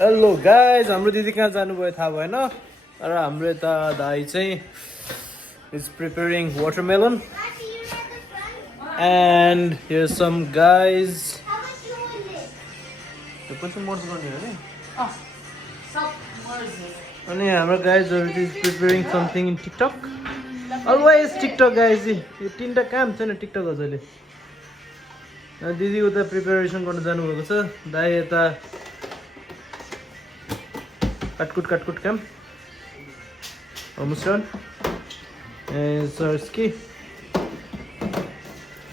Hello guys, हाम्रो दिदी कहाँ जानुभयो थाहा भएन। र हाम्रो यता दाइ चाहिँ is preparing watermelon and here some guys. यो पनि चाहिँ मर्ज गर्ने हो नि। अनि हाम्रो गाइजहरू is preparing something in TikTok. Always TikTok guys. यो तिनवटा काम छैन टिकटक हजुरले। दिदी उता प्रिपेरेसन गर्न जानुभएको छ, दाइ यता काटकुट काम अलमोस्ट डन। सर्स कि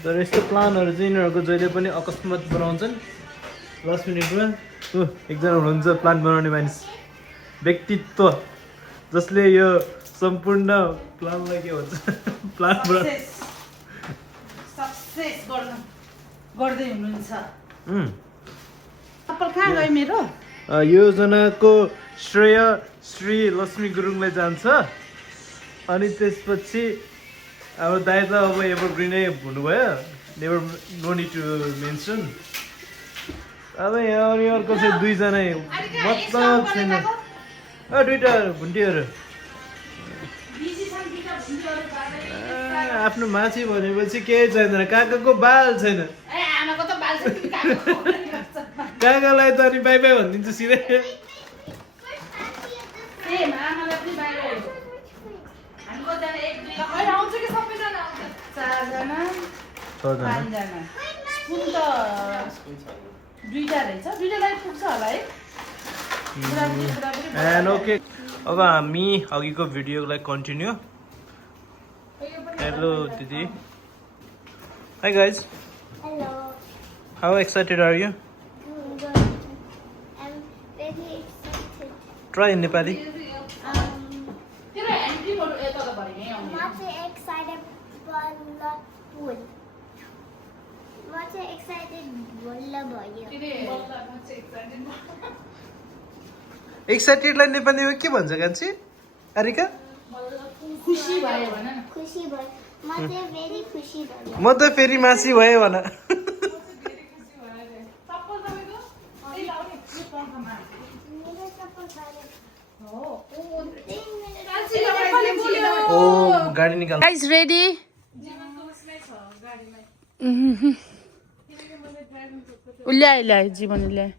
तर यस्तो प्लानहरू चाहिँ यिनीहरूको जहिले पनि अकस्मात बनाउँछन् लास्ट मिनटमा। एकजना हुनुहुन्छ प्लान बनाउने मानिस, व्यक्तित्व जसले यो सम्पूर्ण प्लानलाई के भन्छ प्लान गर्दै हुनुहुन्छ। कहाँ गयो मेरो? योजनाको श्रेय श्री लक्ष्मी गुरुङलाई जान्छ। अनि त्यसपछि हाम्रो दाइ त अब एभरग्रिनै हुनुभयो, never no need to mention. अब यहाँ अनि अर्को चाहिँ दुईजना मतलब छैन। दुइटा भुन्टीहरू आफ्नो माछी भनेपछि केही छैन, काकाको बाल छैन। काकालाई त अनि बाई बाई भनिदिन्छु सिधै। एन्ड ओके, अब हामी अघिको भिडियोलाई कन्टिन्यू। हेलो दिदी। Hi guys. Hello. How excited are you? Good. I'm very excited. Try in Nepali. I'm not excited for the pool. Not excited bolla bhayo. Excited लाई नेपालीमा के भन्छ कान्छी? अरिका? खुसी भयो भन न। खुसी भयो। म चाहिँ very खुसी भयो। म त फेरि मासी भएँ भन। मेरो चप्पल भयो। ओ गाडी निकाल। Guys ready? ल्याए जीवन ल्याए।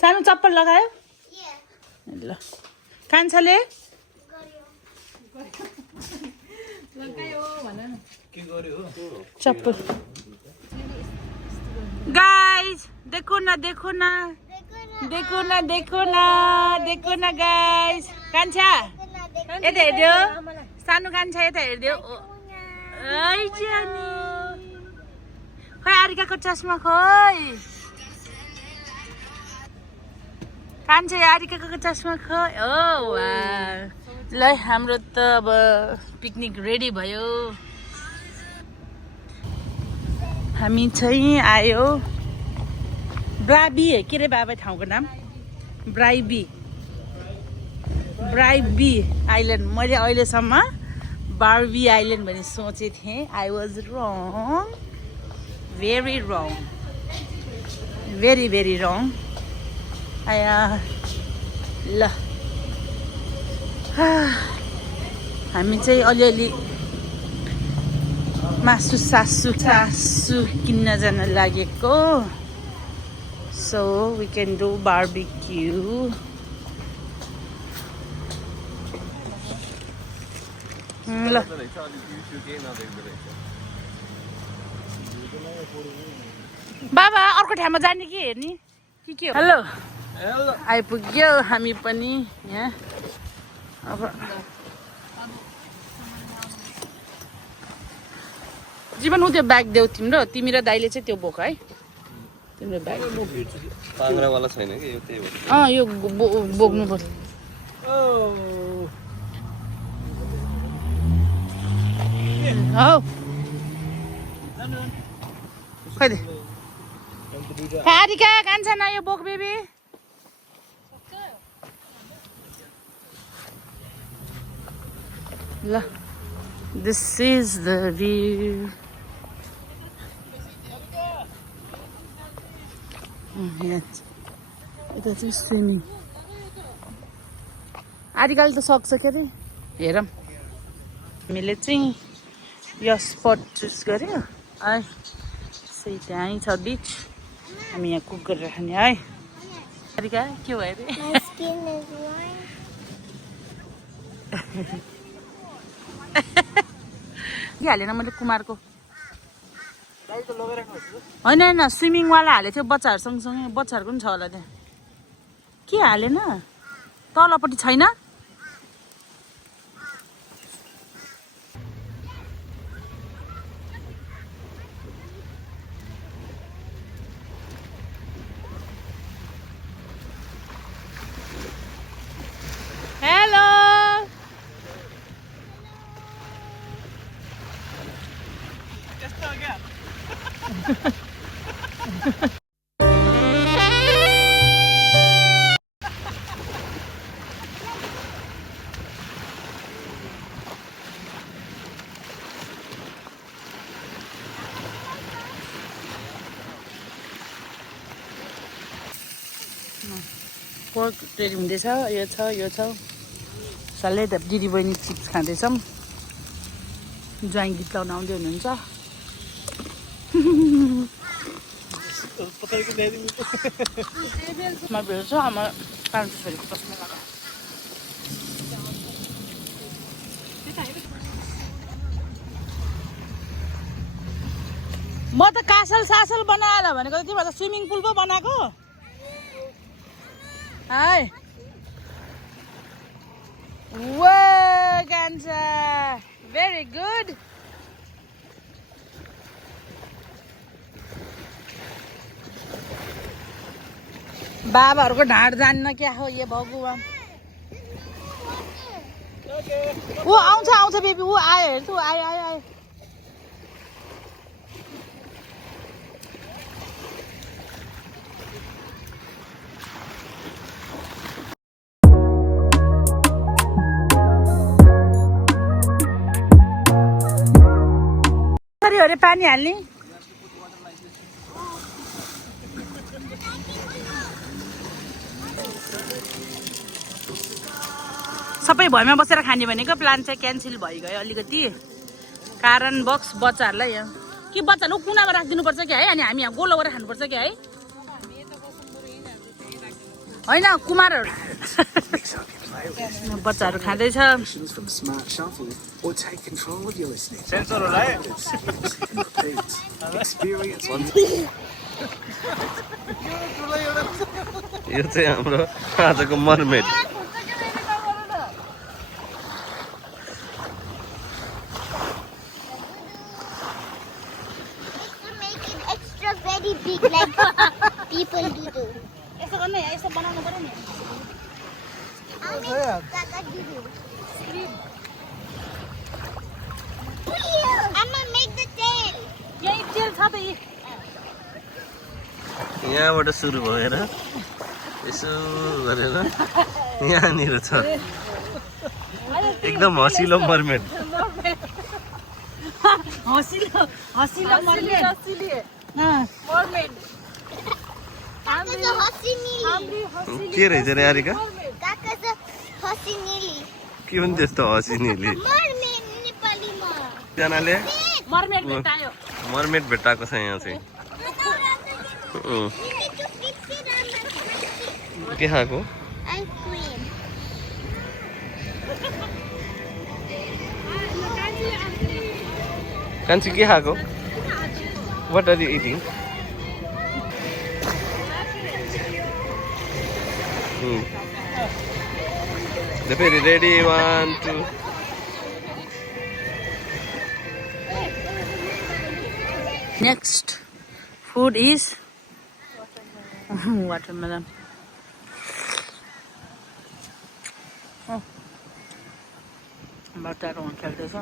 सानो चप्पल लगायो? ल कान्छाले चप्पल। गाइस देखो ना देखो ना देखो ना देखो ना देखो ना गाइस। कान्छा यता हेर्दियो, सानो कान्छा यता हेर्दियो। खै आरिकाको चस्मा खोइ, कान्छा आरिकाको चस्मा खोइ। ओ वाह, ल हाम्रो त अब पिकनिक रेडी भयो। हामी चाहिँ आयो ब्राबी, के रे बाबा ठाउँको नाम? Bribie Island. मैले अहिलेसम्म बार्बी आइल्यान्ड भन्ने सोचेको थिएँ। I was wrong, very wrong, very wrong. आया ल हामी चाहिँ अलिअलि मासु सासु किन्न जान लागेको। So we can do barbecue. ल बाबा अर्को ठाउँमा जाने कि हेर्ने कि के हो? हेलो, आइपुग्यो हामी पनि यहाँ। अब जीवन उ त्यो ब्याग देऊ तिम्रो, तिमी र दाइले चाहिँ त्यो बोक है तिम्रो ब्याग। पाङ्ग्रावाला छैन कि यो त्यही हो। यो बोक्नु पर्छ। हौ खै दे कारिका कान्छ न यो बोक बेबी। ल this is the view. यता चाहिँ स्विमिङ आजकल त सक्छ के अरे हेरौँ हामीले चाहिँ यो स्पट चुज गर्यो है सही त्यहीँ छ बिच हामी यहाँ कुक गरेर खाने है आरिका के भयो अरे My skin is white. के हालेन मैले कुमारको होइन होइन स्विमिङवाला हालेको थियो बच्चाहरू सँगसँगै बच्चाहरूको पनि छ होला त्यहाँ के हालेन तलपट्टि छैन हेलो पोर्क रेडी हुँदैछ यो छ सल्लेट दिदी बहिनी चिप्स खाँदैछौँ ज्वाइँ गीत लाउन आउँदै हुनुहुन्छ मा भेट्छ आमा कान्छु छोरीको चस्मा लगा म त कासल सासल बनाएर भनेको तिमीहरू त स्विमिङ पुल पो बनाएको हाय Whoa, Gansa! Very good. बाबाहरूको ढाड जान्न क्या हो ये भगवान ऊ आउँछ बेबी ऊ आयो हेर्छु आयो अरे पानी हाल्ने सबै भएमा बसेर खाने भनेको प्लान चाहिँ क्यान्सल भइगयो अलिकति कारण बक्स बच्चाहरूलाई कि बच्चाहरू कुनामा राखिदिनुपर्छ कि है अनि हामी यहाँ गोलो गरेर खानुपर्छ कि है होइन कुमारहरू बच्चाहरू खाँदैछ सेन्सर होला है यो चाहिँ हाम्रो आजको mermaid To make it extra very big like people do. यसो गर्नु यसो बनाउनु पर्यो नि I'm gonna make the tail. यही तेल छ त यी यहाँबाट सुरु भएर यसो गरेर यहाँनिर छ एकदम हसिलो मर्मेड हसिलो mermaid Kaka's a hossy neely. के रहेछ रे आरिका Kaka's a hossy neely. के पनि त्यस्तो हसिनीले Mermaid Nepali ma. जनाले मर्मेड भेटायो मर्मेड भेटाएको छ यहाँ चाहिँ We need to fix it on के खाएको ice cream. कान्छी के खाएको वाट आर यु इटिङ फेरि ready 1 2 Next food is watermelon. Butter on खेल्दैछ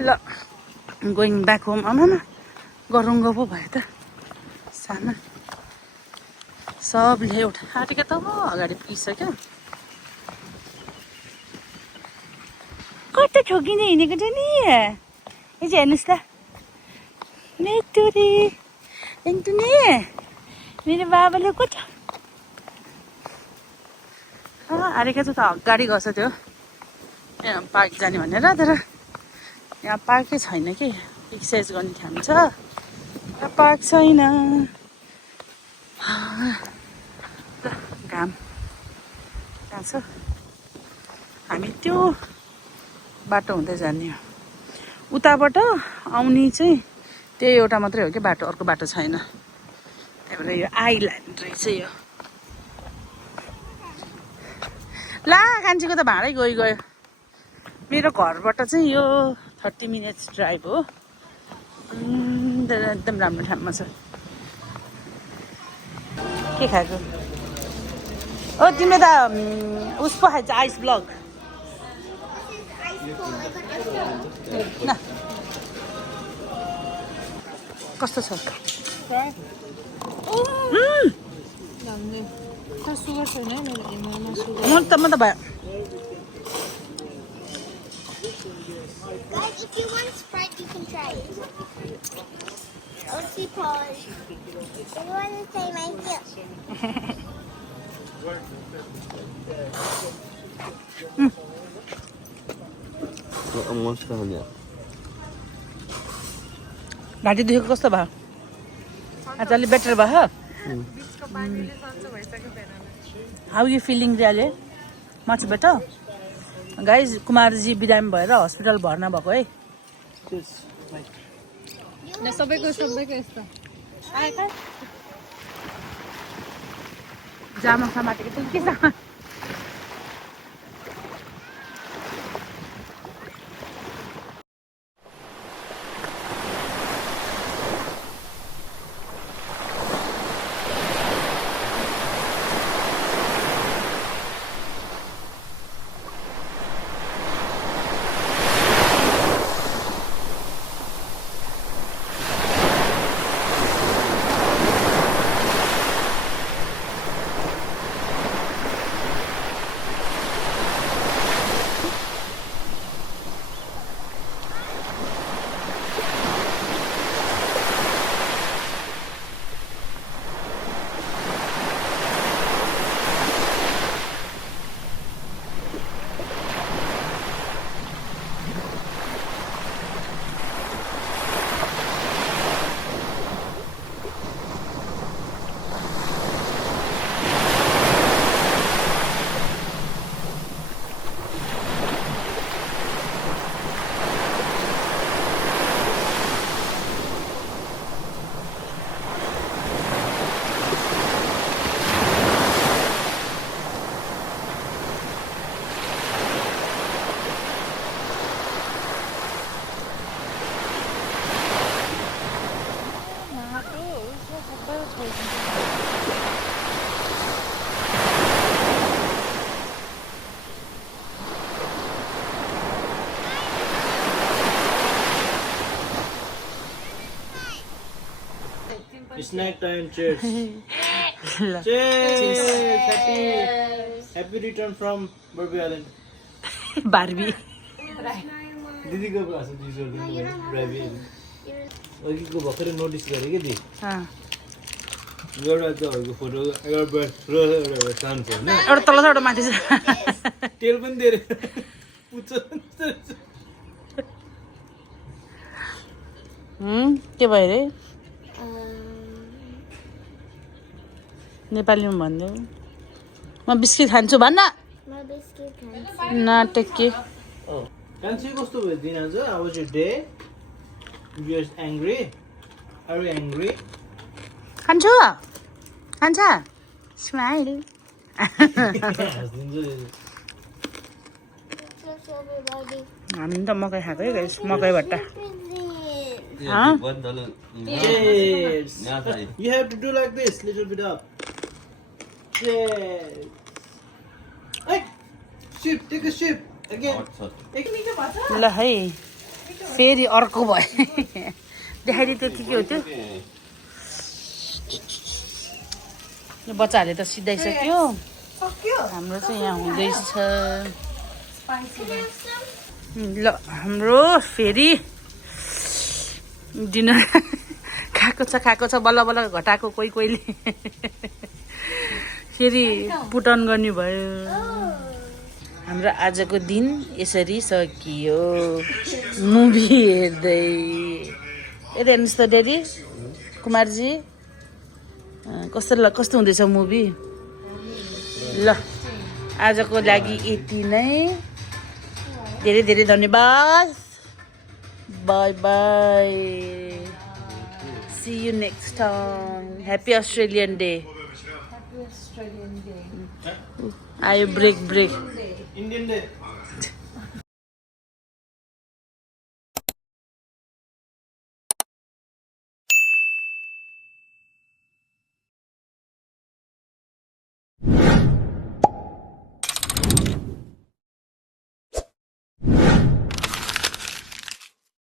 ल गोइङ ब्याक होम आमामा गरुङ्गो पो भयो त सानो सबले एउटा आँटेको त अगाडि पुगिसक्यो कता ठोकिँदै हिँडेको छ नि यो चाहिँ हेर्नुहोस् त नेटुरी एन्टुनी मेरो बाबाले को छ आरेको त अगाडि गएको त्यो यहाँ पार्क जाने भनेर तर यहाँ पार्कै छैन कि एक्सर्साइज गर्ने ठाउँ छ यहाँ पार्क छैन घाम कहाँ छ हामी त्यो बाटो हुँदै जाने हो उताबाट आउने चाहिँ त्यही एउटा मात्रै हो कि बाटो अर्को बाटो छैन त्यही भएर यो आइल्यान्ड रहेछ यो ला कान्छीको त भाँडै गयो मेरो घरबाट चाहिँ यो 30 मिनट्स ड्राइभ हो एकदम राम्रो ठाउँमा छ के खाएको ओ तिमीले त उस पो खान्छ आइस ब्लक न कस्तो छ म त भयो Guys, if you want Sprite, you can try it. OC pause. You want to say my deal? घाँटी दुखेको कस्तो भयो आज अलि बेटर भयो how you feeling really much better guys Kumarji बिरामी भएर हस्पिटल भर्ना भएको है सबैको यस्तो जामा समाटेको त्यो के छ Snack time, cheers. Cheers. Happy return from Barbie Island. Barbie. Didi ko ba sa diesel din ba Barbie Island? Ogi ko ba kare notice gare ke di? एउटा तहरूको फोटो एउटा कान थियो हैन एउटा तल छ एउटा माथि छ तेल पनि दिएर पुच्छ के भयो रे नेपालीमा भन्दै म बिस्किट खान्छु भन्न म बिस्किट खान्छु नाटक के कान्छी कस्तो भयो दिन आज how was your day you are angry are you angry खान्छु खान्छ स्माइल हामी त मकै खाएको है गाइस मकै भट्टा Cheers. You have to do like this, little bit up. Cheers. Hey, sip, take a sip again. ल है फेरि अर्को भयो देखाइदियो त्यो के हो त्यो यो बच्चाहरूले त सिधाइसक्यो हाम्रो चाहिँ यहाँ हुँदैछ ल हाम्रो फेरि डिनर खाएको छ बल्ल बल्ल घटाएको कोही कोहीले फेरि पुटन गर्ने भयो हाम्रो आजको दिन यसरी सकियो मुभी हेर्दै यता हेर्नुहोस् त ड्याडी कुमारजी कस्तो हुँदैछ मुभी ल आजको लागि यति नै धेरै धेरै धन्यवाद bye bye see you next time happy Australian day आयो ब्रेक Indian Day.